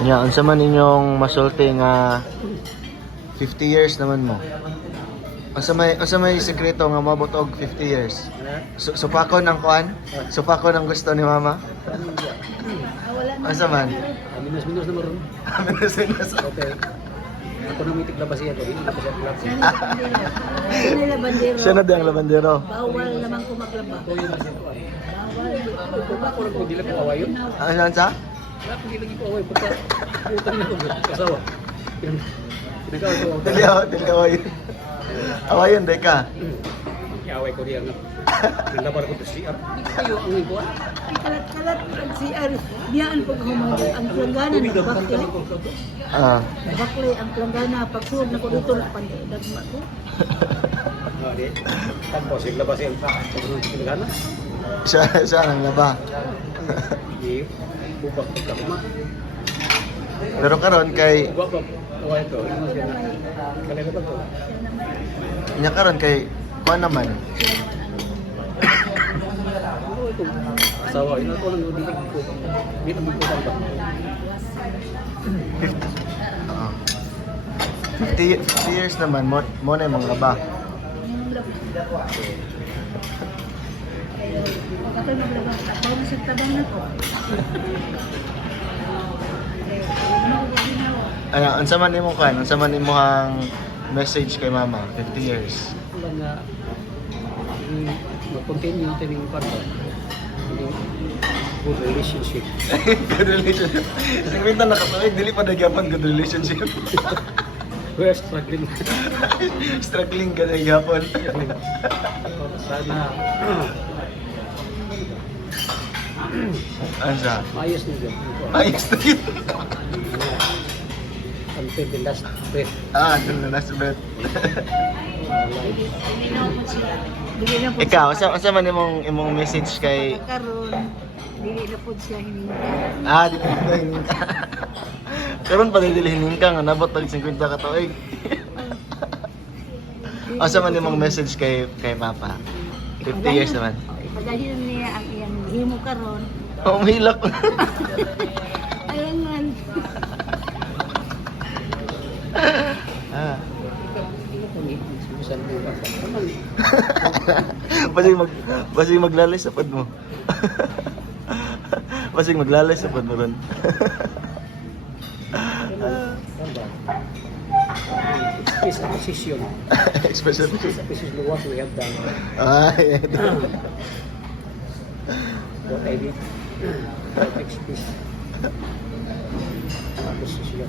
Nya, unsa man ninyong masulti nga 50 years naman mo. Unsa may sekreto nga moabot og 50 years? Supakon ang kuan? Supakon ang gusto ni mama? Unsa man? Minus-minus na maroon. Minus. Okay. Ako na mitik labas siya ko. Hindi na siya club. Siya na diyang labandero. Bawal naman ko maglaba. Ito yun na siya. Bawal. Ako lang kung di lang ko away yun. Ano sa? Ako di lagi ko away. Pagka utang na ko. Kasawa. Pinagawa ko. Dili awayon. Awayon day ka. Away ko diyan. Nilabar ko to CR. Hindi ko kayo ang ibuan. Kalat-kalat ang CR. Diyaan pag humangga. Ang planggana na bakli. Bakli ang planggana. Pagsuod na ko dito. Pandagma ko. Tapos yung labas yung pinagana. Siya nang laba. Di bubak pagka kuma. Pero karon kay Bubak away ko. Kalagatan ko. nya karon kay kuan naman. Asawa, ina ko lang yung dilig ko. Di naman ko ba? 50 years naman mo na yung mga laba. Pagkatay maglaba. Bawal na siya tabang na ko. Ano, unsa man nimo kuan? Unsa man imong message kay mama 50 years? Lang nga mag-continue natin yung parto. Good relationship. Good relationship. Singwinta na katuig, dili pa nagyapon good relationship. We're struggling. Struggling ka nagyapon. Sana Ansa? maayos na dyan. Ayos na yun. Until the last breath. Doon na nasa bed. Dili na po Ikaw, unsa man imong message kay Karon, dili na po siya hininga. di pa hining ka. Karon pa dili hining ka nga nabot og 50 ka tuig. Unsa man imong message kay Papa? 50 years naman. Padayon niya ang iyang himo karon. Umilak. Alangan. Basig maglalay sa pad mo. Basig maglalay sa pad mo ron. It's a decision. Especially. This is what we have done. Ay. What I did. What makes peace. Decision.